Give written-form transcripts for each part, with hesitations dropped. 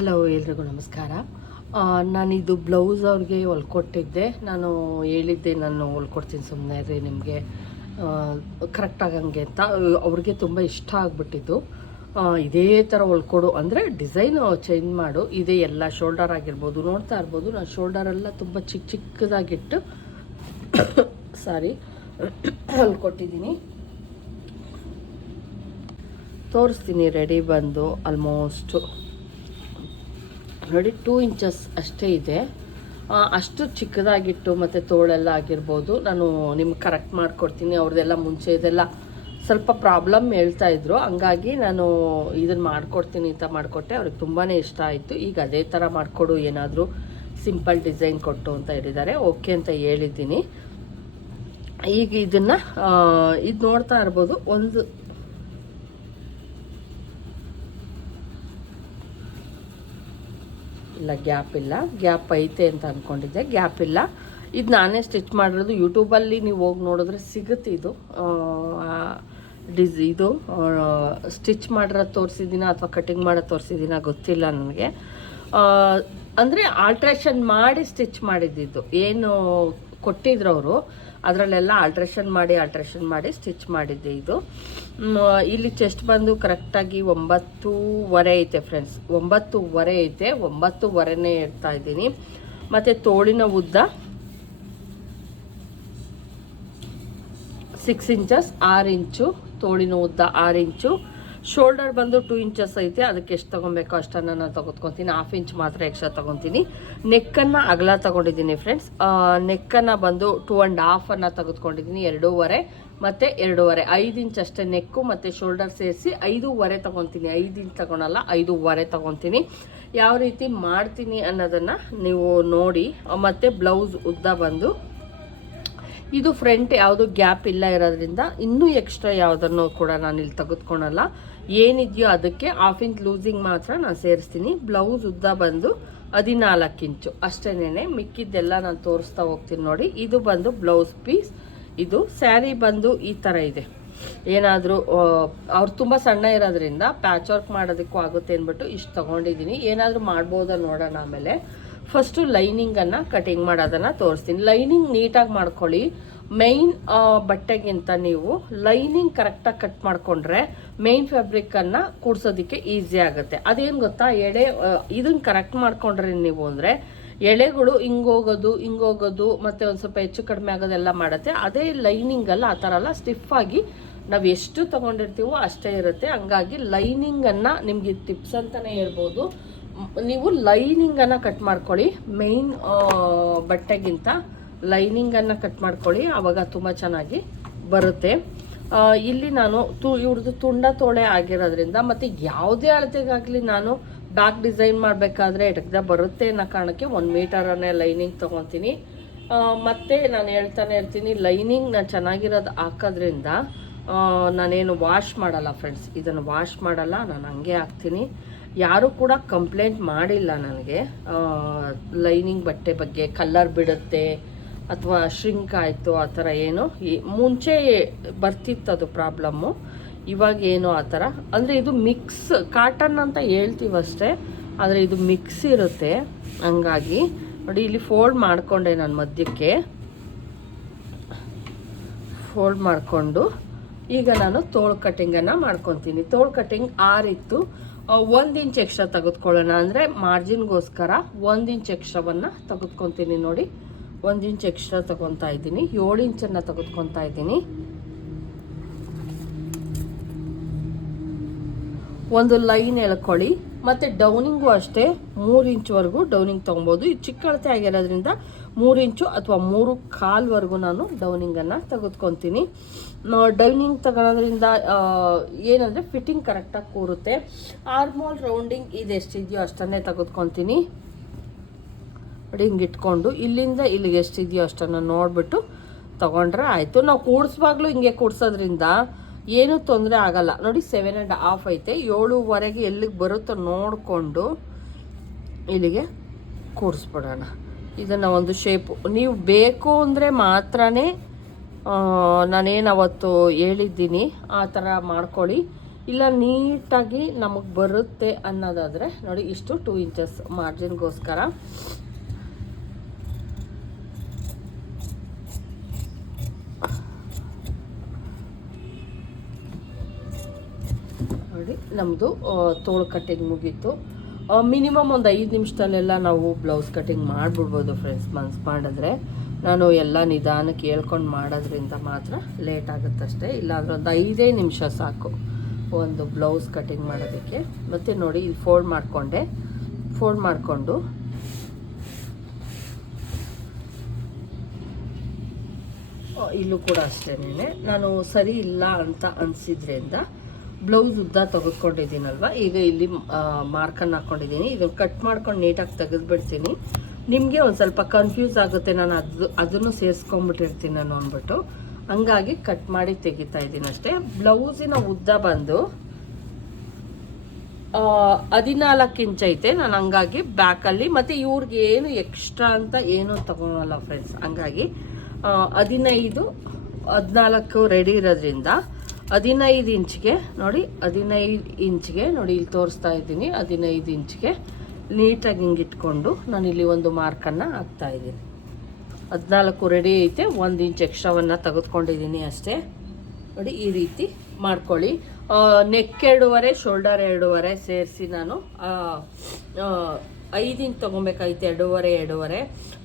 Hello, ಎಲ್ರಿಗೂ ನಮಸ್ಕಾರ. ನಾನಿದು blouse ಅವ್ರಿಗೆ ಹೊಲ್ಕೊಟ್ಟಿದ್ದೆ. ನಾನು ಹೇಳಿದ್ದೆ ನಾನು ಹೊಲ್ಕೊಡ್ತೀನಿ, ಸುಮ್ಮನೆ ರೀ, ನಿಮಗೆ ಕರೆಕ್ಟಾಗಂಗೆ ಅಂತ. ಅವ್ರಿಗೆ ತುಂಬ ಇಷ್ಟ ಆಗಿಬಿಟ್ಟಿದ್ದು. ಇದೇ ಥರ ಹೊಲ್ಕೊಡು ಅಂದರೆ ಡಿಸೈನ್ ಚೇಂಜ್ ಮಾಡು, ಇದೇ ಎಲ್ಲ ಶೋಲ್ಡರ್ ಆಗಿರ್ಬೋದು, ನೋಡ್ತಾ ಇರ್ಬೋದು. ನಾನು ಶೋಲ್ಡರೆಲ್ಲ ತುಂಬ ಚಿಕ್ಕದಾಗಿಟ್ಟು ಸಾರಿ ಹೊಲ್ಕೊಟ್ಟಿದ್ದೀನಿ. ತೋರಿಸ್ತೀನಿ. ರೆಡಿ ಬಂದು ಆಲ್ಮೋಸ್ಟು ನೋಡಿ 2 ಇಂಚಸ್ ಅಷ್ಟೇ ಇದೆ. ಅಷ್ಟು ಚಿಕ್ಕದಾಗಿಟ್ಟು ಮತ್ತು ತೋಳೆಲ್ಲ ಆಗಿರ್ಬೋದು, ನಾನು ನಿಮ್ಗೆ ಕರೆಕ್ಟ್ ಮಾಡಿಕೊಡ್ತೀನಿ. ಅವ್ರದ್ದೆಲ್ಲ ಮುಂಚೆ ಇದೆಲ್ಲ ಸ್ವಲ್ಪ ಪ್ರಾಬ್ಲಮ್ ಹೇಳ್ತಾಯಿದ್ರು, ಹಂಗಾಗಿ ನಾನು ಇದನ್ನು ಮಾಡಿಕೊಡ್ತೀನಿ ಅಂತ ಮಾಡಿಕೊಟ್ಟೆ. ಅವ್ರಿಗೆ ತುಂಬಾ ಇಷ್ಟ ಆಯಿತು. ಈಗ ಅದೇ ಥರ ಮಾಡಿಕೊಡು, ಏನಾದರೂ ಸಿಂಪಲ್ ಡಿಸೈನ್ ಕೊಟ್ಟು ಅಂತ ಹೇಳಿದ್ದಾರೆ. ಓಕೆ ಅಂತ ಹೇಳಿದ್ದೀನಿ. ಈಗ ಇದನ್ನು ಇದು ನೋಡ್ತಾ ಇರ್ಬೋದು. ಒಂದು ಇಲ್ಲ, ಗ್ಯಾಪ್ ಐತೆ ಅಂತ ಅಂದ್ಕೊಂಡಿದ್ದೆ. ಗ್ಯಾಪ್ ಇಲ್ಲ. ಇದು ನಾನೇ ಸ್ಟಿಚ್ ಮಾಡಿರೋದು. ಯೂಟ್ಯೂಬಲ್ಲಿ ನೀವು ಹೋಗಿ ನೋಡಿದ್ರೆ ಸಿಗುತ್ತೆ. ಇದು ಇದು ಸ್ಟಿಚ್ ಮಾಡಿರೋದು ತೋರಿಸಿದ್ದೀನ ಅಥವಾ ಕಟಿಂಗ್ ಮಾಡೋದು ತೋರಿಸಿದ್ದೀನ ಗೊತ್ತಿಲ್ಲ ನನಗೆ. ಅಂದರೆ ಆಲ್ಟ್ರೇಷನ್ ಮಾಡಿ ಸ್ಟಿಚ್ ಮಾಡಿದ್ದಿದ್ದು ಏನು ಕೊಟ್ಟಿದ್ರು ಅವರು, ಅದರಲ್ಲೆಲ್ಲ ಆಲ್ಟ್ರೇಷನ್ ಮಾಡಿ ಸ್ಟಿಚ್ ಮಾಡಿದ್ದೆ. ಇದು ಇಲ್ಲಿ ಚೆಸ್ಟ್ ಬಂದು ಕರೆಕ್ಟಾಗಿ 9.5 ಐತೆ ಫ್ರೆಂಡ್ಸ್. 9.5 ಐತೆ. 9.5ನೇ ಇಡ್ತಾ ಇದ್ದೀನಿ. ಮತ್ತು ತೋಳಿನ ಉದ್ದ 6 ಇಂಚಸ್, 6 ಇಂಚು ತೋಳಿನ ಉದ್ದ, 6 ಇಂಚು. ಶೋಲ್ಡರ್ ಬಂದು 2 ಇಂಚಸ್ ಐತೆ. ಅದಕ್ಕೆ ಎಷ್ಟು ತೊಗೊಬೇಕೋ ಅಷ್ಟನ್ನು ನಾನು ತೆಗೆದುಕೊತೀನಿ. 1/2 ಇಂಚ್ ಮಾತ್ರ ಎಕ್ಸ್ಟ್ರಾ ತೊಗೊತೀನಿ. ನೆಕ್ಕನ್ನು ಅಗಲ ತೊಗೊಂಡಿದ್ದೀನಿ ಫ್ರೆಂಡ್ಸ್. ನೆಕ್ಕನ್ನು ಬಂದು 2.5 ತೆಗೆದುಕೊಂಡಿದ್ದೀನಿ. 2.5 ಮತ್ತು 2.5, 5 ಇಂಚ್ ಅಷ್ಟೇ ನೆಕ್ಕು ಮತ್ತು ಶೋಲ್ಡರ್ ಸೇರಿಸಿ 5.5 ತೊಗೊತೀನಿ. 5 ಇಂಚ್ ತೊಗೊಳಲ್ಲ, 5.5 ತೊಗೊತೀನಿ. ಯಾವ ರೀತಿ ಮಾಡ್ತೀನಿ ಅನ್ನೋದನ್ನು ನೀವು ನೋಡಿ. ಮತ್ತು ಬ್ಲೌಸ್ ಉದ್ದ ಬಂದು ಇದು ಫ್ರಂಟ್ ಯಾವುದು ಗ್ಯಾಪ್ ಇಲ್ಲ ಇರೋದ್ರಿಂದ ಇನ್ನೂ ಎಕ್ಸ್ಟ್ರಾ ಯಾವುದನ್ನು ಕೂಡ ನಾನು ಇಲ್ಲಿ ತೆಗೆದುಕೊಳಲ್ಲ. ಏನಿದೆಯೋ ಅದಕ್ಕೆ 1/2 ಇಂಚ್ ಲೂಸಿಂಗ್ ಮಾತ್ರ ನಾನು ಸೇರಿಸ್ತೀನಿ. ಬ್ಲೌಸ್ ಉದ್ದ ಬಂದು 14 ಇಂಚು ಅಷ್ಟೇನೆ. ಮಿಕ್ಕಿದ್ದೆಲ್ಲ ನಾನು ತೋರಿಸ್ತಾ ಹೋಗ್ತೀನಿ ನೋಡಿ. ಇದು ಬಂದು ಬ್ಲೌಸ್ ಪೀಸ್. ಇದು ಸ್ಯಾರಿ ಬಂದು ಈ ಥರ ಇದೆ. ಏನಾದರೂ ಅವ್ರು ತುಂಬ ಸಣ್ಣ ಇರೋದ್ರಿಂದ ಪ್ಯಾಚ್ ವರ್ಕ್ ಮಾಡೋದಕ್ಕೂ ಆಗುತ್ತೆ ಅಂದ್ಬಿಟ್ಟು ಇಷ್ಟು ತೊಗೊಂಡಿದ್ದೀನಿ. ಏನಾದರೂ ಮಾಡ್ಬೋದಾ ನೋಡೋಣ ಆಮೇಲೆ. ಫಸ್ಟು ಲೈನಿಂಗನ್ನು ಕಟಿಂಗ್ ಮಾಡೋದನ್ನು ತೋರಿಸ್ತೀನಿ. ಲೈನಿಂಗ್ ನೀಟಾಗಿ ಮಾಡ್ಕೊಳ್ಳಿ. ಮೈನ್ ಬಟ್ಟೆಗಿಂತ ನೀವು ಲೈನಿಂಗ್ ಕರೆಕ್ಟಾಗಿ ಕಟ್ ಮಾಡಿಕೊಂಡ್ರೆ ಮೈನ್ ಫ್ಯಾಬ್ರಿಕ್ಕನ್ನು ಕೂಡ್ಸೋದಕ್ಕೆ ಈಸಿ ಆಗುತ್ತೆ. ಅದೇನು ಗೊತ್ತಾ, ಎಳೆ ಇದನ್ನು ಕರೆಕ್ಟ್ ಮಾಡ್ಕೊಂಡ್ರೆ ನೀವು ಅಂದರೆ ಎಳೆಗಳು ಹಿಂಗೋಗೋದು ಮತ್ತು ಒಂದು ಸ್ವಲ್ಪ ಹೆಚ್ಚು ಕಡಿಮೆ ಆಗೋದೆಲ್ಲ ಮಾಡುತ್ತೆ. ಅದೇ ಲೈನಿಂಗಲ್ಲ ಆ ಥರ ಎಲ್ಲ ಸ್ಟಿಫಾಗಿ ನಾವು ಎಷ್ಟು ತೊಗೊಂಡಿರ್ತೀವೋ ಅಷ್ಟೇ ಇರುತ್ತೆ. ಹಂಗಾಗಿ ಲೈನಿಂಗನ್ನು ನಿಮಗೆ ಟಿಪ್ಸ್ ಅಂತಲೇ ಹೇಳ್ಬೋದು. ನೀವು ಲೈನಿಂಗನ್ನು ಕಟ್ ಮಾಡ್ಕೊಳ್ಳಿ. ಮೈನ್ ಬಟ್ಟೆಗಿಂತ ಲೈನಿಂಗನ್ನು ಕಟ್ ಮಾಡ್ಕೊಳ್ಳಿ, ಆವಾಗ ತುಂಬ ಚೆನ್ನಾಗಿ ಬರುತ್ತೆ. ಇಲ್ಲಿ ನಾನು ಇವ್ರದ್ದು ತುಂಡ ತೋಳೆ ಆಗಿರೋದ್ರಿಂದ ಮತ್ತು ಯಾವುದೇ ಅಳತೆಗಾಗಲಿ ನಾನು ಬ್ಯಾಕ್ ಡಿಸೈನ್ ಮಾಡಬೇಕಾದ್ರೆ ಎಟಕ್ದ ಬರುತ್ತೆ ಅನ್ನೋ ಕಾರಣಕ್ಕೆ 1 ಮೀಟರನ್ನೇ ಲೈನಿಂಗ್ ತೊಗೊತೀನಿ. ಮತ್ತು ನಾನು ಹೇಳ್ತಾನೆ ಇರ್ತೀನಿ, ಲೈನಿಂಗ್ ನಾನು ಚೆನ್ನಾಗಿರೋದು ಹಾಕೋದ್ರಿಂದ ನಾನೇನು ವಾಶ್ ಮಾಡಲ್ಲ ಫ್ರೆಂಡ್ಸ್. ಇದನ್ನು ವಾಶ್ ಮಾಡಲ್ಲ, ನಾನು ಹಂಗೆ ಹಾಕ್ತೀನಿ. ಯಾರೂ ಕೂಡ ಕಂಪ್ಲೇಂಟ್ ಮಾಡಿಲ್ಲ ನನಗೆ ಲೈನಿಂಗ್ ಬಟ್ಟೆ ಬಗ್ಗೆ. ಕಲರ್ ಬಿಡುತ್ತೆ ಅಥವಾ ಶ್ರಿಂಕ್ ಆಯಿತು ಆ ಥರ ಏನು ಮುಂಚೆ ಬರ್ತಿತ್ತು ಅದು ಪ್ರಾಬ್ಲಮ್ಮು. ಇವಾಗ ಏನು ಆ ಥರ ಅಂದರೆ ಇದು ಮಿಕ್ಸ್ ಕಾಟನ್ ಅಂತ ಹೇಳ್ತೀವಷ್ಟೇ, ಆದರೆ ಇದು ಮಿಕ್ಸ್ ಇರುತ್ತೆ. ಹಂಗಾಗಿ ನೋಡಿ, ಇಲ್ಲಿ ಫೋಲ್ಡ್ ಮಾಡಿಕೊಂಡೆ ನಾನು ಮಧ್ಯಕ್ಕೆ. ಫೋಲ್ಡ್ ಮಾಡಿಕೊಂಡು ಈಗ ನಾನು ತೋಳು ಕಟ್ಟಿಂಗನ್ನು ಮಾಡ್ಕೊತೀನಿ. ತೋಳು ಕಟ್ಟಿಂಗ್ 6 ಇತ್ತು. 1 ಇಂಚ್ ಎಕ್ಸ್ಟ್ರಾ ತೆಗೆದುಕೊಳ್ಳೋಣ ಅಂದರೆ ಮಾರ್ಜಿನ್ಗೋಸ್ಕರ 1 ಇಂಚ್ ಎಕ್ಸ್ಟ್ರಾವನ್ನು ತೆಗೆದುಕೊತೀನಿ. ನೋಡಿ, 1 ಇಂಚ್ ಎಕ್ಸ್ಟ್ರಾ ತೊಗೊತಾ ಇದ್ದೀನಿ. 7 ಇಂಚನ್ನು ತೆಗೆದುಕೊತಾ ಇದ್ದೀನಿ. ಒಂದು ಲೈನ್ ಎಳ್ಕೊಳ್ಳಿ. ಮತ್ತು ಡೌನಿಂಗು ಅಷ್ಟೇ 3 ಇಂಚ್ವರೆಗೂ ಡೌನಿಂಗ್ ತೊಗೊಬೋದು. ಇದು ಚಿಕ್ಕ ಅಳತೆ ಆಗಿರೋದ್ರಿಂದ 3 ಇಂಚು ಅಥವಾ 3.25ವರೆಗೂ ನಾನು ಡೌನಿಂಗನ್ನು ತೆಗೆದುಕೊತೀನಿ. ಡೌನಿಂಗ್ ತಗೊಳೋದ್ರಿಂದ ಏನಂದರೆ ಫಿಟ್ಟಿಂಗ್ ಕರೆಕ್ಟಾಗಿ ಕೂರುತ್ತೆ. Armhole rounding ಇದೆಷ್ಟಿದೆಯೋ ಅಷ್ಟನ್ನೇ ತೆಗೆದುಕೊತೀನಿ. ನೋಡಿ, ಹಿಂಗೆ ಇಟ್ಕೊಂಡು ಇಲ್ಲಿಂದ ಇಲ್ಲಿಗೆ ಎಷ್ಟಿದೆಯೋ ಅಷ್ಟನ್ನು ನೋಡಿಬಿಟ್ಟು ತೊಗೊಂಡ್ರೆ ಆಯಿತು. ನಾವು ಕೂಡಿಸುವಾಗಲೂ ಹಿಂಗೆ ಕೂಡಿಸೋದ್ರಿಂದ ಏನೂ ತೊಂದರೆ ಆಗಲ್ಲ. ನೋಡಿ, 7.5 ಐತೆ. 7.5 ಎಲ್ಲಿಗೆ ಬರುತ್ತೋ ನೋಡಿಕೊಂಡು ಇಲ್ಲಿಗೆ ಕೂಡಿಸ್ಬಿಡೋಣ. ಇದನ್ನು ಒಂದು ಶೇಪು ನೀವು ಬೇಕು ಅಂದರೆ ಮಾತ್ರನೇ ನಾನೇನು ಅವತ್ತು ಹೇಳಿದ್ದೀನಿ ಆ ಥರ ಮಾಡ್ಕೊಳ್ಳಿ. ಇಲ್ಲ ನೀಟಾಗಿ ನಮಗೆ ಬರುತ್ತೆ ಅನ್ನೋದಾದರೆ ನೋಡಿ ಇಷ್ಟು 2 ಇಂಚಸ್ ಮಾರ್ಜಿನ್ಗೋಸ್ಕರ. ನೋಡಿ ನಮ್ಮದು ತೋಳು ಕಟ್ಟಿಂಗ್ ಮುಗೀತು. ಮಿನಿಮಮ್ ಒಂದು 5 ನಿಮಿಷದಲ್ಲೆಲ್ಲ ನಾವು ಬ್ಲೌಸ್ ಕಟ್ಟಿಂಗ್ ಮಾಡಿಬಿಡ್ಬೋದು ಫ್ರೆಂಡ್ಸ್, ಮನ್ಸು ಮಾಡಿದ್ರೆ. ನಾನು ಎಲ್ಲ ನಿಧಾನಕ್ಕೆ ಹೇಳ್ಕೊಂಡು ಮಾಡೋದ್ರಿಂದ ಮಾತ್ರ ಲೇಟ್ ಆಗುತ್ತಷ್ಟೇ, ಇಲ್ಲಾಂದ್ರೆ ಒಂದು 5 ನಿಮಿಷ ಸಾಕು ಒಂದು ಬ್ಲೌಸ್ ಕಟ್ಟಿಂಗ್ ಮಾಡೋದಕ್ಕೆ. ಮತ್ತು ನೋಡಿ ಇಲ್ಲಿ ಫೋಲ್ಡ್ ಮಾಡಿಕೊಂಡು ಇಲ್ಲೂ ಕೂಡ ಅಷ್ಟೇ ನಾನು ಸರಿ ಇಲ್ಲ ಅಂತ ಅನಿಸಿದ್ರಿಂದ ಬ್ಲೌಸ್ ಉದ್ದ ತೆಗೆದುಕೊಂಡಿದ್ದೀನಲ್ವ, ಈಗ ಇಲ್ಲಿ ಮಾರ್ಕನ್ನು ಹಾಕ್ಕೊಂಡಿದ್ದೀನಿ. ಇದನ್ನು ಕಟ್ ಮಾಡ್ಕೊಂಡು ನೀಟಾಗಿ ತೆಗೆದುಬಿಡ್ತೀನಿ. ನಿಮಗೆ ಒಂದು ಸ್ವಲ್ಪ ಕನ್ಫ್ಯೂಸ್ ಆಗುತ್ತೆ, ನಾನು ಅದನ್ನು ಸೇರಿಸ್ಕೊಂಡ್ಬಿಟ್ಟಿರ್ತೀನಿ ನಾನು ಅಂದ್ಬಿಟ್ಟು, ಹಂಗಾಗಿ ಕಟ್ ಮಾಡಿ ತೆಗಿತಾ ಇದ್ದೀನಿ ಅಷ್ಟೇ. ಬ್ಲೌಸಿನ ಉದ್ದ ಬಂದು 14 ಇಂಚ್ ಐತೆ. ನಾನು ಹಂಗಾಗಿ ಬ್ಯಾಕಲ್ಲಿ, ಮತ್ತು ಇವ್ರಿಗೆ ಏನು ಎಕ್ಸ್ಟ್ರಾ ಅಂತ ಏನೂ ತಗೊಳಲ್ಲ ಫ್ರೆಂಡ್ಸ್. ಹಂಗಾಗಿ 15, 14 ರೆಡಿ ಇರೋದ್ರಿಂದ 15 ಇಂಚ್ಗೆ ನೋಡಿ, 15 ಇಂಚ್ಗೆ ನೋಡಿ ಇಲ್ಲಿ ತೋರಿಸ್ತಾ ಇದ್ದೀನಿ. 15 ಇಂಚ್ಗೆ ನೀಟಾಗಿ ಹಿಂಗೆ ಇಟ್ಕೊಂಡು ನಾನು ಇಲ್ಲಿ ಒಂದು ಮಾರ್ಕನ್ನು ಹಾಕ್ತಾ ಇದ್ದೀನಿ. 14 ರೆಡಿ ಐತೆ, 1 ಇಂಚ್ ಎಕ್ಸ್ಟ್ರಾವನ್ನು ತೆಗೆದುಕೊಂಡಿದ್ದೀನಿ ಅಷ್ಟೇ. ನೋಡಿ ಈ ರೀತಿ ಮಾಡ್ಕೊಳ್ಳಿ. ನೆಕ್ 2.5, ಶೋಲ್ಡರ್ 2.5 ಸೇರಿಸಿ ನಾನು 5 ಇಂಚ್ ತೊಗೊಬೇಕಾಯ್ತು, 2.5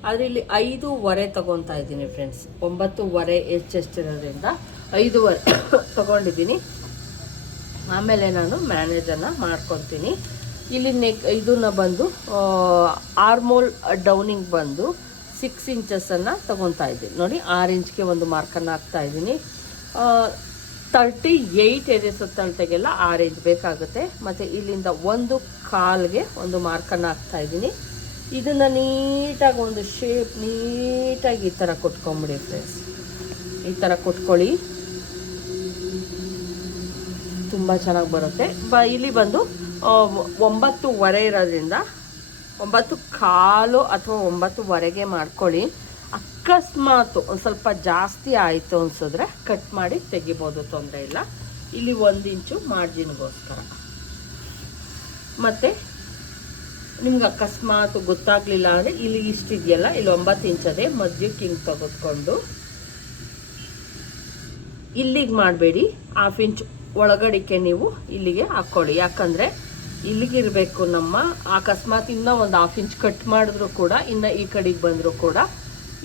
ಆದರೆ ಇಲ್ಲಿ 5.5 ತೊಗೊತಾ ಇದ್ದೀನಿ ಫ್ರೆಂಡ್ಸ್. 9.5 ಎಷ್ಟಿರೋದ್ರಿಂದ 5.5 ತೊಗೊಂಡಿದ್ದೀನಿ. ಆಮೇಲೆ ನಾನು ಮ್ಯಾನೇಜನ್ನು ಮಾಡ್ಕೊತೀನಿ. ಇಲ್ಲಿ ಇದನ್ನ ಬಂದು ಆರ್ಮೋಲ್ ಡೌನಿಂಗ್ ಬಂದು 6 ಇಂಚಸ್ಸನ್ನು ತೊಗೊತಾ ಇದ್ದೀನಿ. ನೋಡಿ 6 ಇಂಚ್ಗೆ ಒಂದು ಮಾರ್ಕನ್ನು ಹಾಕ್ತಾ ಇದ್ದೀನಿ. 38 ಎದೆ ಸುತ್ತಳತೆಗೆಲ್ಲ 6 ಇಂಚ್ ಬೇಕಾಗುತ್ತೆ. ಮತ್ತು ಇಲ್ಲಿಂದ 1/4ಗೆ ಒಂದು ಮಾರ್ಕನ್ನು ಹಾಕ್ತಾ ಇದ್ದೀನಿ. ಇದನ್ನು ನೀಟಾಗಿ ಒಂದು ಶೇಪ್ ನೀಟಾಗಿ ಈ ಥರ ಕೊಟ್ಕೊಂಬಿಡಿ ಫ್ರೆಂಡ್ಸ್. ಈ ಥರ ಕೊಟ್ಕೊಳ್ಳಿ, ತುಂಬ ಚೆನ್ನಾಗಿ ಬರುತ್ತೆ. ಇಲ್ಲಿ ಬಂದು 9.5 ಇರೋದ್ರಿಂದ 9.15 ಅಥವಾ 9.5ಗೆ ಮಾಡ್ಕೊಳ್ಳಿ. ಅಕಸ್ಮಾತ್ ಒಂದು ಸ್ವಲ್ಪ ಜಾಸ್ತಿ ಆಯಿತು ಅನಿಸಿದ್ರೆ ಕಟ್ ಮಾಡಿ ತೆಗಿಬೋದು, ತೊಂದರೆ ಇಲ್ಲ. ಇಲ್ಲಿ 1 ಇಂಚು ಮಾರ್ಜಿನ್ಗೋಸ್ಕರ. ಮತ್ತು ನಿಮ್ಗೆ ಅಕಸ್ಮಾತ್ ಗೊತ್ತಾಗಲಿಲ್ಲ ಅಂದರೆ ಇಲ್ಲಿ ಇಷ್ಟಿದೆಯಲ್ಲ, ಇಲ್ಲಿ 9 ಇಂಚದೇ ಮಧ್ಯಕ್ಕೆ ಹಿಂಗೆ ತೆಗೆದುಕೊಂಡು ಇಲ್ಲಿಗೆ ಮಾಡಬೇಡಿ, 1/2 ಇಂಚ್ ಒಳಗಡಿಕೆ ನೀವು ಇಲ್ಲಿಗೆ ಹಾಕ್ಕೊಳ್ಳಿ. ಯಾಕಂದರೆ ಇಲ್ಲಿಗಿರಬೇಕು ನಮ್ಮ, ಅಕಸ್ಮಾತ್ ಇನ್ನೂ ಒಂದು 1/2 ಇಂಚ್ ಕಟ್ ಮಾಡಿದ್ರು ಕೂಡ ಇನ್ನು ಈ ಕಡೆಗೆ ಬಂದರೂ ಕೂಡ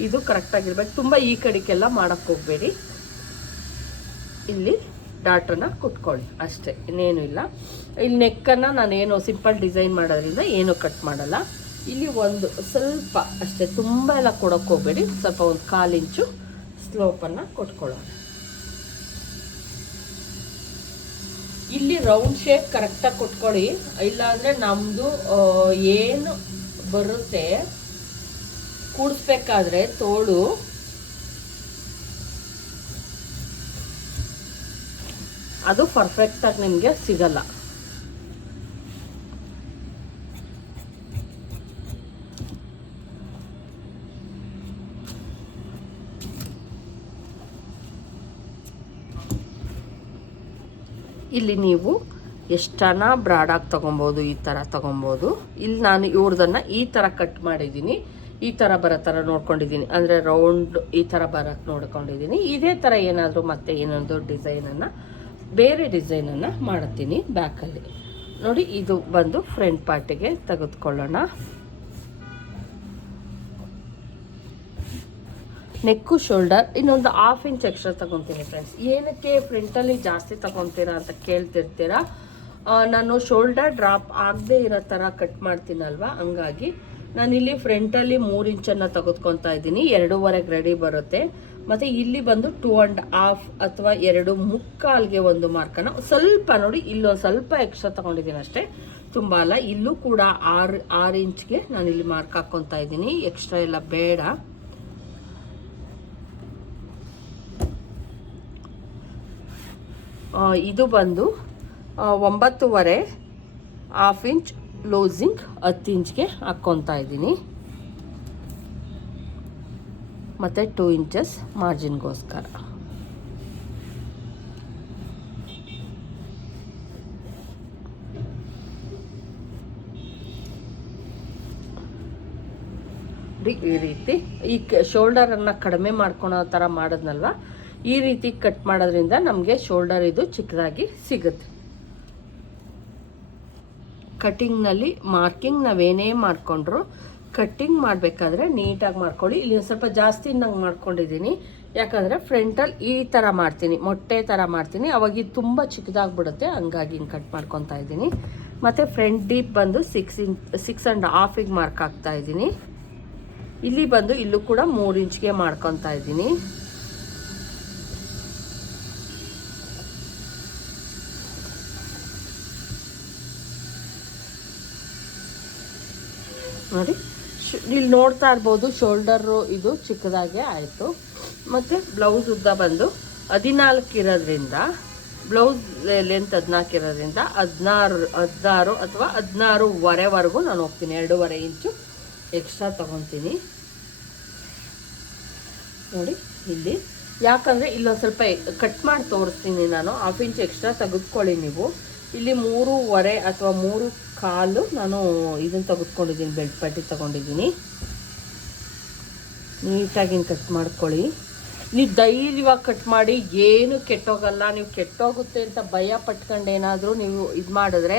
ಇದು ಕರೆಕ್ಟಾಗಿರ್ಬೇಕು. ತುಂಬ ಈ ಕಡೆಗೆಲ್ಲ ಮಾಡೋಕ್ಕೆ ಹೋಗಬೇಡಿ. ಇಲ್ಲಿ ಡಾಟನ್ನು ಕುಟ್ಕೊಳ್ಳಿ ಅಷ್ಟೇ, ಇನ್ನೇನು ಇಲ್ಲ. ಇಲ್ಲಿ ನೆಕ್ಕನ್ನು ನಾನೇನು ಸಿಂಪಲ್ ಡಿಸೈನ್ ಮಾಡೋದ್ರಿಂದ ಏನು ಕಟ್ ಮಾಡಲ್ಲ. ಇಲ್ಲಿ ಒಂದು ಸ್ವಲ್ಪ ಅಷ್ಟೇ, ತುಂಬ ಎಲ್ಲ ಕೊಡೋಕ್ಕೆ ಹೋಗಬೇಡಿ. ಸ್ವಲ್ಪ ಒಂದು 1/4 ಇಂಚು ಸ್ಲೋಪನ್ನು ಕೊಟ್ಕೊಳ್ಳೋಣ. ಇಲ್ಲಿ ರೌಂಡ್ ಶೇಪ್ ಕರೆಕ್ಟಾಗಿ ಕೊಟ್ಕೊಳ್ಳಿ, ಇಲ್ಲಾಂದರೆ ನಮ್ಮದು ಏನು ಬರುತ್ತೆ ಕೂಡಿಸ್ಬೇಕಾದ್ರೆ ತೋಳು ಅದು ಪರ್ಫೆಕ್ಟಾಗಿ ನಿಮಗೆ ಸಿಗಲ್ಲ. ಇಲ್ಲಿ ನೀವು ಎಷ್ಟನ್ನ ಬ್ರಾಡಾಗಿ ತೊಗೊಬೋದು, ಈ ಥರ ತೊಗೊಬೋದು. ಇಲ್ಲಿ ನಾನು ಇವ್ರದನ್ನು ಈ ಥರ ಕಟ್ ಮಾಡಿದ್ದೀನಿ, ಈ ಥರ ಬರೋ ಥರ ನೋಡ್ಕೊಂಡಿದ್ದೀನಿ, ಅಂದರೆ ರೌಂಡ್ ಈ ಥರ ಬರೋಕ್ಕೆ ನೋಡ್ಕೊಂಡಿದ್ದೀನಿ. ಇದೇ ಥರ ಏನಾದರೂ ಮತ್ತೆ ಏನೊಂದು ಡಿಸೈನನ್ನು, ಬೇರೆ ಡಿಸೈನನ್ನು ಮಾಡ್ತೀನಿ ಬ್ಯಾಕಲ್ಲಿ. ನೋಡಿ ಇದು ಬಂದು ಫ್ರಂಟ್ ಪಾರ್ಟಿಗೆ ತೆಗೆದುಕೊಳ್ಳೋಣ. ನೆಕ್ಕು ಶೋಲ್ಡರ್ ಇನ್ನೊಂದು 1/2 ಇಂಚ್ ಎಕ್ಸ್ಟ್ರಾ ತೊಗೊತೀನಿ ಫ್ರೆಂಡ್ಸ್. ಏನಕ್ಕೆ ಫ್ರಂಟಲ್ಲಿ ಜಾಸ್ತಿ ತೊಗೊತೀರಾ ಅಂತ ಕೇಳ್ತಿರ್ತೀರಾ. ನಾನು ಶೋಲ್ಡರ್ ಡ್ರಾಪ್ ಆಗದೆ ಇರೋ ಥರ ಕಟ್ ಮಾಡ್ತೀನಲ್ವ, ಹಂಗಾಗಿ ನಾನಿಲ್ಲಿ ಫ್ರಂಟಲ್ಲಿ 3 ಇಂಚನ್ನು ತೆಗೆದುಕೊತಾ ಇದ್ದೀನಿ. 2.5 ರೆಡಿ ಬರುತ್ತೆ. ಮತ್ತು ಇಲ್ಲಿ ಬಂದು 2.5 ಅಥವಾ 2.75ಗೆ ಒಂದು ಮಾರ್ಕನ್ನು ಸ್ವಲ್ಪ ನೋಡಿ, ಇಲ್ಲೊಂದು ಸ್ವಲ್ಪ ಎಕ್ಸ್ಟ್ರಾ ತೊಗೊಂಡಿದ್ದೀನಿ ಅಷ್ಟೇ, ತುಂಬ ಅಲ್ಲ. ಇಲ್ಲೂ ಕೂಡ 6 ಇಂಚ್ಗೆ ನಾನಿಲ್ಲಿ ಮಾರ್ಕ್ ಹಾಕ್ಕೊತಾ ಇದ್ದೀನಿ, ಎಕ್ಸ್ಟ್ರಾ ಎಲ್ಲ ಬೇಡ. ಇದು ಬಂದು 9.5 1/2 ಇಂಚ್ ಲೂಸಿಂಗ್ 10 ಇಂಚ್ಗೆ ಹಾಕ್ಕೊತಾ ಇದ್ದೀನಿ. ಮತ್ತು 2 ಇಂಚಸ್ ಮಾರ್ಜಿನ್ಗೋಸ್ಕರ. ಈ ರೀತಿ ಈ ಶೋಲ್ಡರನ್ನು ಕಡಿಮೆ ಮಾಡ್ಕೊಳೋ ಥರ ಮಾಡೋದ್ನಲ್ವ, ಈ ರೀತಿ ಕಟ್ ಮಾಡೋದ್ರಿಂದ ನಮಗೆ ಶೋಲ್ಡರ್ ಇದು ಚಿಕ್ಕದಾಗಿ ಸಿಗುತ್ತೆ. ಕಟಿಂಗ್ನಲ್ಲಿ ಮಾರ್ಕಿಂಗ್ ನಾವೇನೇ ಮಾಡಿಕೊಂಡ್ರು ಕಟ್ಟಿಂಗ್ ಮಾಡಬೇಕಾದ್ರೆ ನೀಟಾಗಿ ಮಾಡ್ಕೊಳ್ಳಿ. ಇಲ್ಲಿ ಸ್ವಲ್ಪ ಜಾಸ್ತಿ ನಂಗೆ ಮಾಡ್ಕೊಂಡಿದ್ದೀನಿ, ಯಾಕಂದರೆ ಫ್ರಂಟಲ್ಲಿ ಈ ಥರ ಮಾಡ್ತೀನಿ, ಮೊಟ್ಟೆ ಥರ ಮಾಡ್ತೀನಿ, ಅವಾಗ ಇದು ತುಂಬ ಚಿಕ್ಕದಾಗ್ಬಿಡುತ್ತೆ, ಹಂಗಾಗಿ ಹಿಂಗೆ ಕಟ್ ಮಾಡ್ಕೊತಾ ಇದ್ದೀನಿ. ಮತ್ತು ಫ್ರಂಟ್ ಡೀಪ್ ಬಂದು 6.5 ಮಾರ್ಕ್ ಹಾಕ್ತಾ ಇದ್ದೀನಿ. ಇಲ್ಲಿ ಬಂದು ಇಲ್ಲೂ ಕೂಡ 3 ಇಂಚ್ಗೆ ಮಾಡ್ಕೊತಾ ಇದ್ದೀನಿ. ನೋಡಿ, ಇಲ್ಲಿ ನೋಡ್ತಾ ಇರ್ಬೋದು ಶೋಲ್ಡರು ಇದು ಚಿಕ್ಕದಾಗೆ ಆಯಿತು. ಮತ್ತು ಬ್ಲೌಸ್ ಉದ್ದ ಬಂದು 14 ಇರೋದ್ರಿಂದ, ಬ್ಲೌಸ್ ಲೆಂತ್ 14 ಇರೋದ್ರಿಂದ 16 ಅಥವಾ 16.5ವರೆಗೂ ನಾನು ಹೋಗ್ತೀನಿ. 2.5 ಇಂಚು ಎಕ್ಸ್ಟ್ರಾ ತೊಗೊತೀನಿ. ನೋಡಿ ಇಲ್ಲಿ, ಯಾಕಂದರೆ ಇಲ್ಲೊಂದು ಸ್ವಲ್ಪ ಕಟ್ ಮಾಡಿ ತೋರಿಸ್ತೀನಿ ನಾನು. 1/2 ಇಂಚ್ ಎಕ್ಸ್ಟ್ರಾ ತೆಗೆದುಕೊಳ್ಳಿ ನೀವು. ಇಲ್ಲಿ 3.5 ಅಥವಾ 3.25 ನಾನು ಇದನ್ನು ತೆಗೆದುಕೊಂಡಿದ್ದೀನಿ, ಬೆಲ್ಟ್ ಪಟ್ಟಿ ತೊಗೊಂಡಿದ್ದೀನಿ. ನೀಟಾಗಿ ಕಟ್ ಮಾಡ್ಕೊಳ್ಳಿ. ನೀವು ಧೈರ್ಯವಾಗಿ ಕಟ್ ಮಾಡಿ, ಏನು ಕೆಟ್ಟೋಗಲ್ಲ. ನೀವು ಕೆಟ್ಟೋಗುತ್ತೆ ಅಂತ ಭಯ ಪಟ್ಕೊಂಡು ಏನಾದರೂ ನೀವು ಇದು ಮಾಡಿದ್ರೆ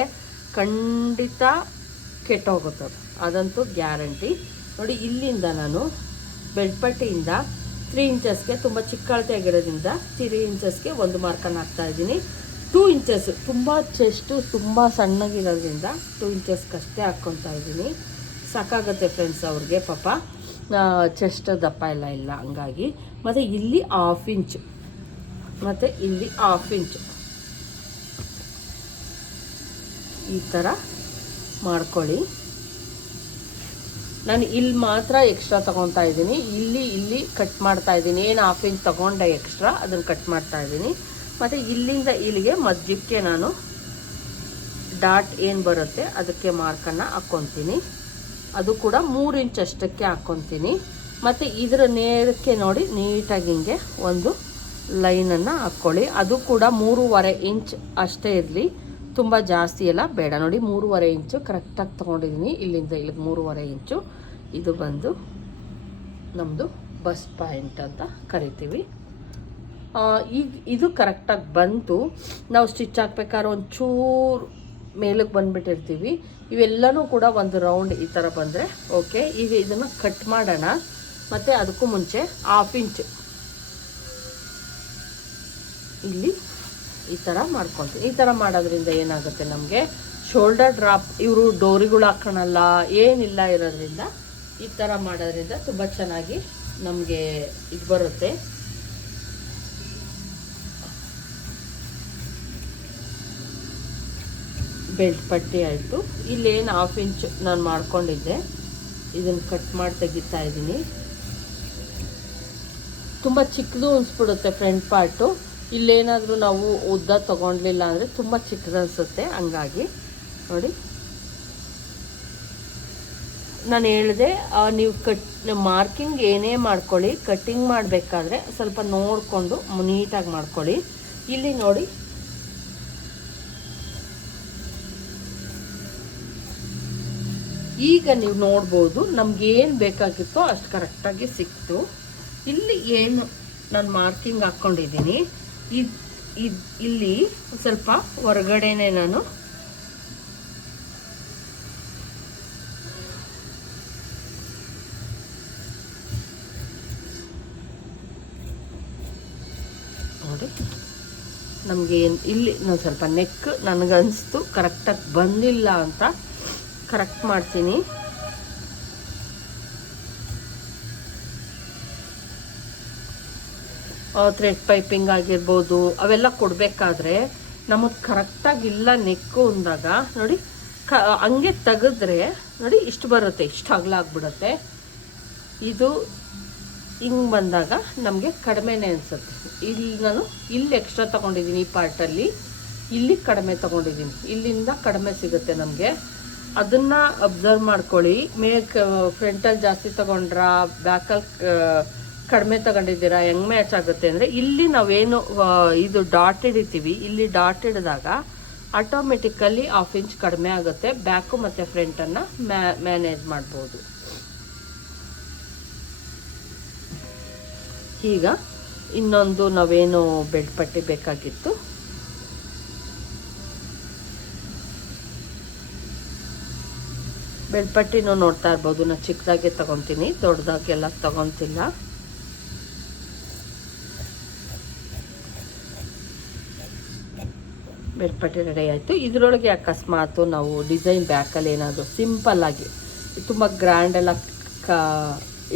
ಖಂಡಿತ ಕೆಟ್ಟೋಗುತ್ತದೆ, ಅದಂತೂ ಗ್ಯಾರಂಟಿ. ನೋಡಿ, ಇಲ್ಲಿಂದ ನಾನು ಬೆಲ್ಟ್ ಪಟ್ಟಿಯಿಂದ 3 ಇಂಚಸ್ಗೆ ತುಂಬ ಚಿಕ್ಕ ಅಳತೆ ಆಗಿರೋದ್ರಿಂದ 3 ಇಂಚಸ್ಗೆ 1 ಮಾರ್ಕನ್ನು ಹಾಕ್ತಾಯಿದ್ದೀನಿ. 2 ಇಂಚಸ್ ತುಂಬ ಚೆಸ್ಟು ತುಂಬ ಸಣ್ಣಗಿರೋದ್ರಿಂದ 2 ಇಂಚಸ್ಗಷ್ಟೇ ಹಾಕ್ಕೊತಾ ಇದ್ದೀನಿ. ಸಾಕಾಗುತ್ತೆ ಫ್ರೆಂಡ್ಸ್ ಅವ್ರಿಗೆ, ಪಾಪ ಚೆಸ್ಟ್ ದಪ್ಪ ಇಲ್ಲ ಹಂಗಾಗಿ. ಮತ್ತು ಇಲ್ಲಿ 1/2 ಇಂಚು ಮತ್ತು ಇಲ್ಲಿ 1/2 ಇಂಚು ಈ ಥರ ಮಾಡ್ಕೊಳ್ಳಿ. ನಾನು ಇಲ್ಲಿ ಮಾತ್ರ ಎಕ್ಸ್ಟ್ರಾ ತೊಗೊತಾ ಇದ್ದೀನಿ. ಇಲ್ಲಿ ಕಟ್ ಮಾಡ್ತಾ ಇದ್ದೀನಿ. ಏನು 1/2 ಇಂಚ್ ತೊಗೊಂಡೆ ಎಕ್ಸ್ಟ್ರಾ, ಅದನ್ನು ಕಟ್ ಮಾಡ್ತಾ ಇದ್ದೀನಿ. ಮತ್ತು ಇಲ್ಲಿಂದ ಇಲ್ಲಿಗೆ ಮಧ್ಯಕ್ಕೆ ನಾನು ಡಾಟ್ ಏನು ಬರುತ್ತೆ ಅದಕ್ಕೆ ಮಾರ್ಕನ್ನು ಹಾಕ್ಕೊತೀನಿ. ಅದು ಕೂಡ 3 ಇಂಚ್ ಅಷ್ಟಕ್ಕೆ ಹಾಕ್ಕೊತೀನಿ. ಮತ್ತು ಇದರ ನೇರಕ್ಕೆ ನೋಡಿ ನೀಟಾಗಿ ಹಿಂಗೆ ಒಂದು ಲೈನನ್ನು ಹಾಕ್ಕೊಳ್ಳಿ. ಅದು ಕೂಡ 3.5 ಇಂಚ್ ಅಷ್ಟೇ ಇರಲಿ, ತುಂಬ ಜಾಸ್ತಿ ಎಲ್ಲ ಬೇಡ. ನೋಡಿ 3.5 ಇಂಚು ಕರೆಕ್ಟಾಗಿ ತೊಗೊಂಡಿದ್ದೀನಿ. ಇಲ್ಲಿಂದ ಇಲ್ಲಿಗೆ 3.5 ಇಂಚು. ಇದು ಬಂದು ನಮ್ಮದು ಬಸ್ಟ್ ಪಾಯಿಂಟ್ ಅಂತ ಕರಿತೀವಿ. ಈಗ ಇದು ಕರೆಕ್ಟಾಗಿ ಬಂತು. ನಾವು ಸ್ಟಿಚ್ ಹಾಕ್ಬೇಕಾದ್ರೆ ಒಂಚೂರು ಮೇಲಕ್ಕೆ ಬಂದುಬಿಟ್ಟಿರ್ತೀವಿ. ಇವೆಲ್ಲನೂ ಕೂಡ ಒಂದು ರೌಂಡ್ ಈ ಥರ ಬಂದರೆ ಓಕೆ. ಈಗ ಇದನ್ನು ಕಟ್ ಮಾಡೋಣ. ಮತ್ತು ಅದಕ್ಕೂ ಮುಂಚೆ 1/2 ಇಂಚ್ ಇಲ್ಲಿ ಈ ಥರ ಮಾಡ್ಕೊತೀವಿ. ಈ ಥರ ಮಾಡೋದ್ರಿಂದ ಏನಾಗುತ್ತೆ, ನಮಗೆ ಶೋಲ್ಡರ್ ಡ್ರಾಪ್, ಇವರು ಡೋರಿಗಳು ಹಾಕೋಣಲ್ಲ ಏನಿಲ್ಲ ಇರೋದ್ರಿಂದ ಈ ಥರ ಮಾಡೋದ್ರಿಂದ ತುಂಬ ಚೆನ್ನಾಗಿ ನಮಗೆ ಇದು ಬರುತ್ತೆ. ಬೆಲ್ಟ್ ಪಟ್ಟಿ ಆಯಿತು. ಇಲ್ಲೇನು 1/2 ಇಂಚ್ ನಾನು ಮಾಡ್ಕೊಂಡಿದ್ದೆ, ಇದನ್ನು ಕಟ್ ಮಾಡಿ ತೆಗಿತಾ ಇದ್ದೀನಿ. ತುಂಬ ಚಿಕ್ಕದು ಅನಿಸ್ಬಿಡುತ್ತೆ ಫ್ರಂಟ್ ಪಾರ್ಟು. ಇಲ್ಲೇನಾದರೂ ನಾವು ಉದ್ದ ತೊಗೊಳ್ಲಿಲ್ಲ ಅಂದರೆ ತುಂಬ ಚಿಕ್ಕದು ಅನಿಸುತ್ತೆ. ಹಂಗಾಗಿ ನೋಡಿ, ನಾನು ಹೇಳಿದೆ ನೀವು ಮಾರ್ಕಿಂಗ್ ಏನೇ ಮಾಡ್ಕೊಳ್ಳಿ, ಕಟ್ಟಿಂಗ್ ಮಾಡಬೇಕಾದ್ರೆ ಸ್ವಲ್ಪ ನೋಡಿಕೊಂಡು ನೀಟಾಗಿ ಮಾಡ್ಕೊಳ್ಳಿ. ಇಲ್ಲಿ ನೋಡಿ, ಈಗ ನೀವು ನೋಡ್ಬೋದು ನಮಗೇನು ಬೇಕಾಗಿತ್ತೋ ಅಷ್ಟು ಕರೆಕ್ಟಾಗಿ ಸಿಕ್ತು. ಇಲ್ಲಿ ಏನು ನಾನು ಮಾರ್ಕಿಂಗ್ ಹಾಕ್ಕೊಂಡಿದ್ದೀನಿ, ಇಲ್ಲಿ ಸ್ವಲ್ಪ ಹೊರಗಡೆನೆ ನಾನು ನೋಡಿ, ನಮಗೆ ಇಲ್ಲಿ ನಾನು ಸ್ವಲ್ಪ ನೆಕ್ ನನಗನ್ನಿಸ್ತು ಕರೆಕ್ಟಾಗಿ ಬಂದಿಲ್ಲ ಅಂತ ಕರೆಕ್ಟ್ ಮಾಡ್ತೀನಿ. ಥ್ರೆಡ್ ಪೈಪಿಂಗ್ ಆಗಿರ್ಬೋದು ಅವೆಲ್ಲ ಕೊಡಬೇಕಾದ್ರೆ ನಮಗೆ ಕರೆಕ್ಟಾಗಿಲ್ಲ ನೆಕ್ಕು ಅಂದಾಗ ನೋಡಿ, ಹಂಗೆ ತೆಗೆದ್ರೆ ನೋಡಿ ಇಷ್ಟು ಬರುತ್ತೆ, ಇಷ್ಟು ಅಗಲ ಆಗ್ಬಿಡುತ್ತೆ. ಇದು ಹಿಂಗೆ ಬಂದಾಗ ನಮಗೆ ಕಡಿಮೆನೇ ಅನಿಸುತ್ತೆ. ಇಲ್ಲಿ ನಾನು ಇಲ್ಲಿ ಎಕ್ಸ್ಟ್ರಾ ತೊಗೊಂಡಿದ್ದೀನಿ, ಈ ಪಾರ್ಟಲ್ಲಿ ಇಲ್ಲಿ ಕಡಿಮೆ ತೊಗೊಂಡಿದ್ದೀನಿ, ಇಲ್ಲಿಂದ ಕಡಿಮೆ ಸಿಗುತ್ತೆ ನಮಗೆ. ಅದನ್ನು ಅಬ್ಸರ್ವ್ ಮಾಡ್ಕೊಳ್ಳಿ. ಫ್ರಂಟಲ್ಲಿ ಜಾಸ್ತಿ ತೊಗೊಂಡ್ರಾ, ಬ್ಯಾಕಲ್ಲಿ ಕಡಿಮೆ ತಗೊಂಡಿದ್ದೀರಾ, ಹೆಂಗೆ ಮ್ಯಾಚ್ ಆಗುತ್ತೆ ಅಂದರೆ ಇಲ್ಲಿ ನಾವೇನು ಇದು ಡಾಟ್ ಹಿಡಿತೀವಿ, ಇಲ್ಲಿ ಡಾಟ್ ಹಿಡಿದಾಗ ಆಟೋಮೆಟಿಕಲಿ 1/2 ಇಂಚ್ ಕಡಿಮೆ ಆಗುತ್ತೆ. ಬ್ಯಾಕು ಮತ್ತು ಫ್ರಂಟನ್ನು ಮ್ಯಾನೇಜ್ ಮಾಡ್ಬೋದು. ಈಗ ಇನ್ನೊಂದು ನಾವೇನು ಬೆಲ್ಟ್ ಪಟ್ಟಿ ಬೇಕಾಗಿತ್ತು, ಬೆಲ್ಟ್ ಪಟ್ಟಿನೂ ನೋಡ್ತಾ ಇರ್ಬೋದು. ನಾನು ಚಿಕ್ಕದಾಗೆ ತಗೊತೀನಿ, ದೊಡ್ಡದಾಗೆಲ್ಲ ತಗೊತಿಲ್ಲ. ಬೆಲ್ಟ್ ಪಟ್ಟಿ ರೆಡಿ ಆಯಿತು. ಇದರೊಳಗೆ ಅಕಸ್ಮಾತು ನಾವು ಡಿಸೈನ್ ಬ್ಯಾಕಲ್ಲಿ ಏನಾದರೂ ಸಿಂಪಲ್ಲಾಗಿ, ತುಂಬ ಗ್ರ್ಯಾಂಡೆಲ್ಲ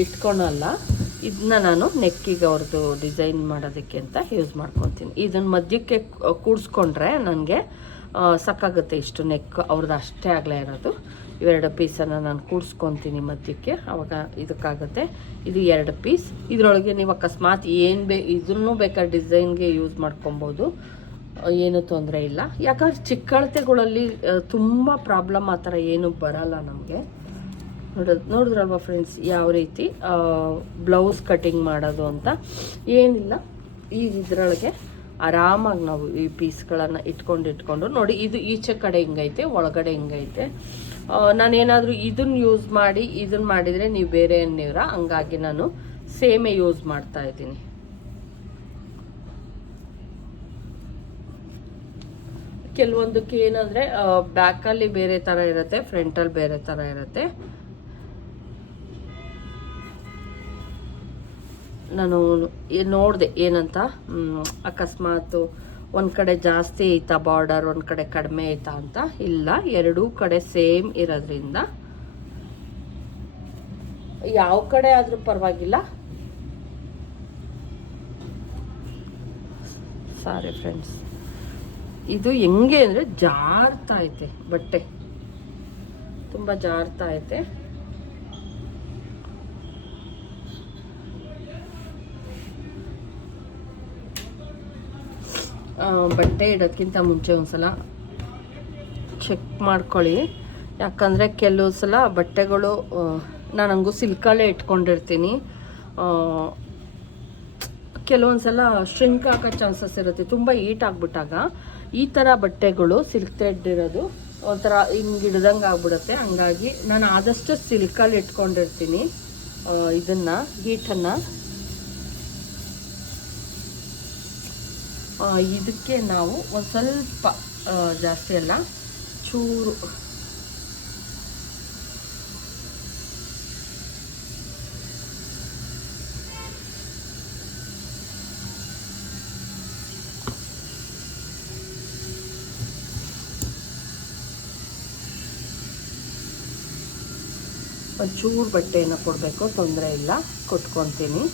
ಇಟ್ಕೊಳಲ್ಲ, ಇದನ್ನ ನಾನು ನೆಕ್ಕಿಗೆ ಅವ್ರದ್ದು ಡಿಸೈನ್ ಮಾಡೋದಕ್ಕೆ ಅಂತ ಯೂಸ್ ಮಾಡ್ಕೊತೀನಿ. ಇದನ್ನು ಮಧ್ಯಕ್ಕೆ ಕೂಡಿಸ್ಕೊಂಡ್ರೆ ನನಗೆ ಸಾಕಾಗುತ್ತೆ. ಇಷ್ಟು ನೆಕ್ ಅವ್ರದ್ದು ಅಷ್ಟೇ ಆಗಲೇ ಇರೋದು. ಇವೆರಡು ಪೀಸನ್ನು ನಾನು ಕೂಡಿಸ್ಕೊತೀನಿ ಮಧ್ಯಕ್ಕೆ, ಆವಾಗ ಇದಕ್ಕಾಗುತ್ತೆ. ಇದು 2 ಪೀಸ್. ಇದರೊಳಗೆ ನೀವು ಅಕಸ್ಮಾತ್ ಏನು ಇದನ್ನು ಬೇಕಾದ್ರೆ ಡಿಸೈನ್ಗೆ ಯೂಸ್ ಮಾಡ್ಕೊಬೋದು, ಏನೂ ತೊಂದರೆ ಇಲ್ಲ. ಯಾಕಂದ್ರೆ ಚಿಕ್ಕಳತೆಗಳಲ್ಲಿ ತುಂಬ ಪ್ರಾಬ್ಲಮ್ ಆ ಥರ ಏನೂ ಬರಲ್ಲ ನಮಗೆ. ನೋಡಿದ್ರಲ್ವ ಫ್ರೆಂಡ್ಸ್ ಯಾವ ರೀತಿ ಬ್ಲೌಸ್ ಕಟಿಂಗ್ ಮಾಡೋದು ಅಂತ. ಏನಿಲ್ಲ, ಈಗ ಇದರೊಳಗೆ ಆರಾಮಾಗಿ ನಾವು ಈ ಪೀಸ್ಗಳನ್ನು ಇಟ್ಕೊಂಡು ನೋಡಿ, ಇದು ಈಚೆ ಕಡೆ ಹಿಂಗೈತೆ, ಒಳಗಡೆ ಹಿಂಗೈತೆ. ನಾನೇನಾದರೂ ಇದನ್ನು ಯೂಸ್ ಮಾಡಿ ಇದನ್ನು ಮಾಡಿದರೆ ನೀವು ಬೇರೆ ಏನಿವ್ರ, ಹಂಗಾಗಿ ನಾನು ಸೇಮೇ ಯೂಸ್ ಮಾಡ್ತಾ ಇದ್ದೀನಿ. ಕೆಲವೊಂದಕ್ಕೆ ಏನಂದರೆ ಬ್ಯಾಕಲ್ಲಿ ಬೇರೆ ಥರ ಇರುತ್ತೆ, ಫ್ರಂಟಲ್ಲಿ ಬೇರೆ ಥರ ಇರುತ್ತೆ. ನಾನು ನೋಡಿದೆ ಏನಂತ, ಅಕಸ್ಮಾತ್ ಒಂದು ಕಡೆ ಜಾಸ್ತಿ ಐತಾ ಬಾರ್ಡರ್, ಒಂದು ಕಡೆ ಕಡಿಮೆ ಐತಾ ಅಂತ. ಇಲ್ಲ, ಎರಡೂ ಕಡೆ ಸೇಮ್ ಇರೋದ್ರಿಂದ ಯಾವ ಕಡೆ ಆದರೂ ಪರವಾಗಿಲ್ಲ. ಸಾರಿ ಫ್ರೆಂಡ್ಸ್, ಇದು ಹೆಂಗೆ ಅಂದರೆ ಜಾರ್ತಾ ಐತೆ, ಬಟ್ಟೆ ತುಂಬ ಜಾರ್ತಾ ಐತೆ. ಬಟ್ಟೆ ಇಡೋದಕ್ಕಿಂತ ಮುಂಚೆ ಒಂದ್ಸಲ ಚೆಕ್ ಮಾಡ್ಕೊಳ್ಳಿ. ಯಾಕಂದರೆ ಕೆಲವು ಸಲ ಬಟ್ಟೆಗಳು ನಾನು ಹಂಗೂ ಸಿಲ್ಕಲ್ಲೇ ಇಟ್ಕೊಂಡಿರ್ತೀನಿ, ಕೆಲವೊಂದು ಸಲ ಶ್ರಿಂಕ್ ಆಗೋ ಚಾನ್ಸಸ್ ಇರುತ್ತೆ. ತುಂಬ ಹೀಟ್ ಆಗಿಬಿಟ್ಟಾಗ ಈ ಥರ ಬಟ್ಟೆಗಳು ಸಿಲ್ಕ್ ಥ್ರೆಡ್ ಇರೋದು ಒಂಥರ ಹಿಂಗೆ ಹಿಡ್ದಂಗೆ ಆಗ್ಬಿಡುತ್ತೆ. ಹಂಗಾಗಿ ನಾನು ಆದಷ್ಟು ಸಿಲ್ಕಲ್ಲಿ ಇಟ್ಕೊಂಡಿರ್ತೀನಿ ಇದನ್ನು, ಹೀಟನ್ನು. ಇದಕ್ಕೆ ನಾವು ಒಂದು ಸ್ವಲ್ಪ ಜಾಸ್ತಿ ಅಲ್ಲ, ಚೂರು ಒಂಚೂರು ಬಟ್ಟೆಯನ್ನು ಕೊಡಬೇಕು, ತೊಂದರೆ ಇಲ್ಲ, ಕೊಟ್ಕೊತೀನಿ.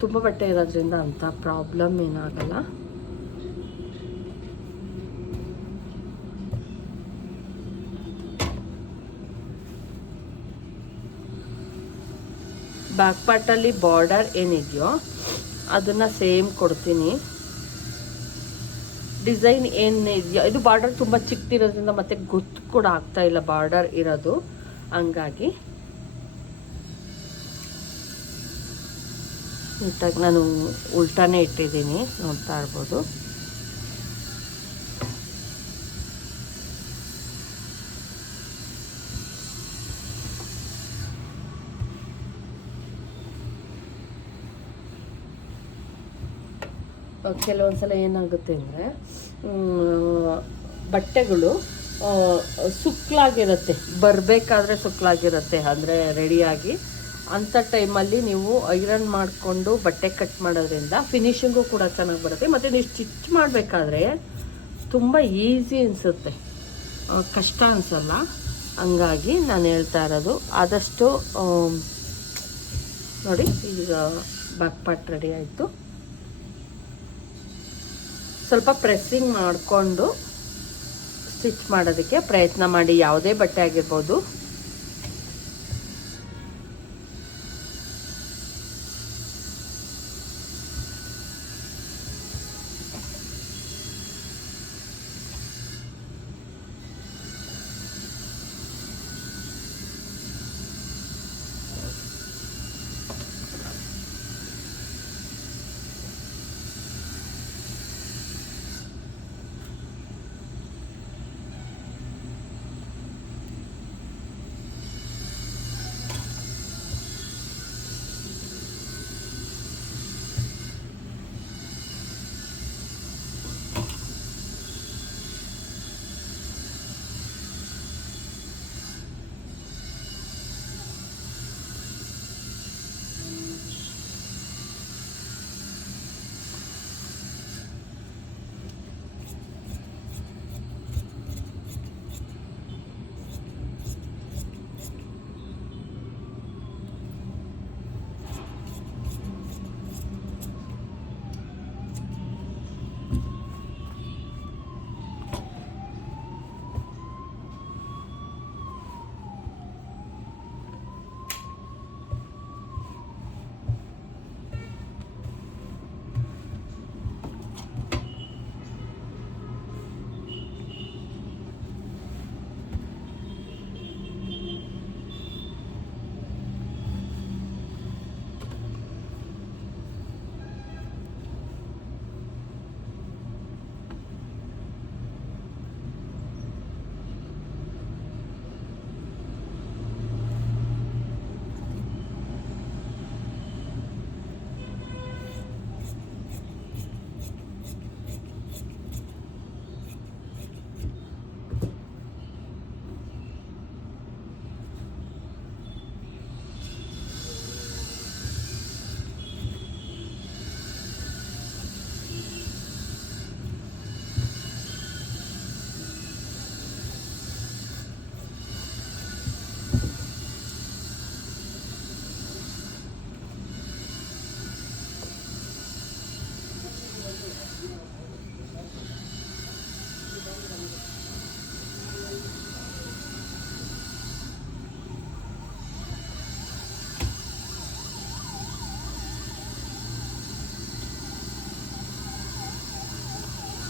ತುಂಬ ಬಟ್ಟೆ ಇರೋದ್ರಿಂದ ಅಂಥ ಪ್ರಾಬ್ಲಮ್ ಏನಾಗಲ್ಲ. ಬ್ಯಾಕ್ ಪಾರ್ಟಲ್ಲಿ ಬಾರ್ಡರ್ ಏನಿದೆಯೋ ಅದನ್ನು ಸೇಮ್ ಕೊಡ್ತೀನಿ. ಡಿಸೈನ್ ಏನಿದೆಯೋ ಇದು ಬಾರ್ಡರ್ ತುಂಬ ಚಿಕ್ಕದಿರೋದ್ರಿಂದ ಮತ್ತೆ ಗೊತ್ತು ಕೂಡ ಆಗ್ತಾ ಇಲ್ಲ ಬಾರ್ಡರ್ ಇರೋದು, ಹಂಗಾಗಿ ನೀಟಾಗಿ ನಾನು ಉಲ್ಟಾನೇ ಇಟ್ಟಿದ್ದೀನಿ, ನೋಡ್ತಾ ಇರ್ಬೋದು. ಕೆಲವೊಂದ್ಸಲ ಏನಾಗುತ್ತೆ ಅಂದರೆ ಬಟ್ಟೆಗಳು ಸುಕ್ಲಾಗಿರುತ್ತೆ, ಬರಬೇಕಾದ್ರೆ ಸುಕ್ಲಾಗಿರುತ್ತೆ, ಅಂದರೆ ರೆಡಿಯಾಗಿ. ಅಂಥ ಟೈಮಲ್ಲಿ ನೀವು ಐರನ್ ಮಾಡಿಕೊಂಡು ಬಟ್ಟೆ ಕಟ್ ಮಾಡೋದ್ರಿಂದ ಫಿನಿಶಿಂಗು ಕೂಡ ಚೆನ್ನಾಗಿ ಬರುತ್ತೆ. ಮತ್ತು ನೀವು ಸ್ಟಿಚ್ ಮಾಡಬೇಕಾದ್ರೆ ತುಂಬ ಈಸಿ ಅನಿಸುತ್ತೆ, ಕಷ್ಟ ಅನಿಸಲ್ಲ. ಹಂಗಾಗಿ ನಾನು ಹೇಳ್ತಾ ಇರೋದು ಆದಷ್ಟು ನೋಡಿ. ಈಗ ಬ್ಯಾಕ್ ಪಾರ್ಟ್ ರೆಡಿ ಆಯಿತು. ಸ್ವಲ್ಪ ಪ್ರೆಸ್ಸಿಂಗ್ ಮಾಡಿಕೊಂಡು ಸ್ಟಿಚ್ ಮಾಡೋದಕ್ಕೆ ಪ್ರಯತ್ನ ಮಾಡಿ, ಯಾವುದೇ ಬಟ್ಟೆ ಆಗಿರ್ಬೋದು.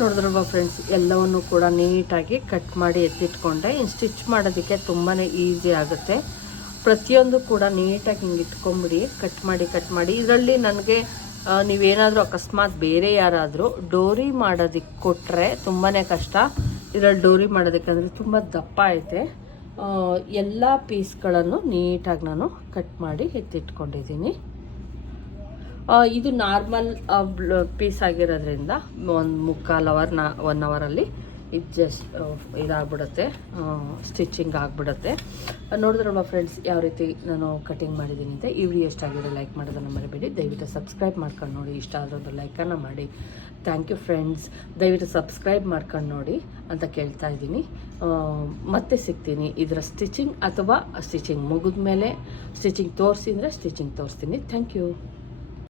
ನೋಡಿದ್ರಲ್ವ ಫ್ರೆಂಡ್ಸ್, ಎಲ್ಲವನ್ನು ಕೂಡ ನೀಟಾಗಿ ಕಟ್ ಮಾಡಿ ಎತ್ತಿಟ್ಕೊಂಡೆ. ಇನ್ನು ಸ್ಟಿಚ್ ಮಾಡೋದಕ್ಕೆ ತುಂಬಾ ಈಸಿ ಆಗುತ್ತೆ. ಪ್ರತಿಯೊಂದು ಕೂಡ ನೀಟಾಗಿ ಹಿಂಗೆ ಇಟ್ಕೊಂಬಿಡಿ, ಕಟ್ ಮಾಡಿ. ಇದರಲ್ಲಿ ನನಗೆ ನೀವೇನಾದರೂ ಅಕಸ್ಮಾತ್ ಬೇರೆ ಯಾರಾದರೂ ಡೋರಿ ಮಾಡೋದಕ್ಕೆ ಕೊಟ್ಟರೆ ತುಂಬಾ ಕಷ್ಟ. ಇದರಲ್ಲಿ ಡೋರಿ ಮಾಡೋದಕ್ಕೆ ಅಂದರೆ ತುಂಬ ದಪ್ಪ ಐತೆ. ಎಲ್ಲ ಪೀಸ್ಗಳನ್ನು ನೀಟಾಗಿ ನಾನು ಕಟ್ ಮಾಡಿ ಎತ್ತಿಟ್ಕೊಂಡಿದ್ದೀನಿ. ಇದು ನಾರ್ಮಲ್ ಪೀಸ್ ಆಗಿರೋದ್ರಿಂದ ಒಂದು 1 ಅವರಲ್ಲಿ ಇದು ಜಸ್ಟ್ ಇದಾಗ್ಬಿಡುತ್ತೆ, ಸ್ಟಿಚಿಂಗ್ ಆಗಿಬಿಡುತ್ತೆ. ನೋಡಿದ್ರಲ್ವ ಫ್ರೆಂಡ್ಸ್ ಯಾವ ರೀತಿ ನಾನು ಕಟಿಂಗ್ ಮಾಡಿದ್ದೀನಿ ಅಂತ. ಈ ವಿಡಿಯೋ ಇಷ್ಟ ಆಗಿರೋ ಲೈಕ್ ಮಾಡೋದನ್ನು ಮರಿಬೇಡಿ. ದಯವಿಟ್ಟು ಸಬ್ಸ್ಕ್ರೈಬ್ ಮಾಡ್ಕೊಂಡು ನೋಡಿ. ಇಷ್ಟ ಆದ್ರೂ ಲೈಕನ್ನು ಮಾಡಿ. Thank you friends. ದಯವಿಟ್ಟು ಸಬ್ಸ್ಕ್ರೈಬ್ ಮಾಡ್ಕೊಂಡು ನೋಡಿ ಅಂತ ಕೇಳ್ತಾ ಇದ್ದೀನಿ. ಮತ್ತೆ ಸಿಗ್ತೀನಿ ಇದರ ಸ್ಟಿಚಿಂಗ್ ಅಥವಾ ಸ್ಟಿಚಿಂಗ್ ಮುಗಿದ ಮೇಲೆ ಸ್ಟಿಚಿಂಗ್ ತೋರಿಸಿದ್ರೆ ಸ್ಟಿಚಿಂಗ್ ತೋರಿಸ್ತೀನಿ. Thank you.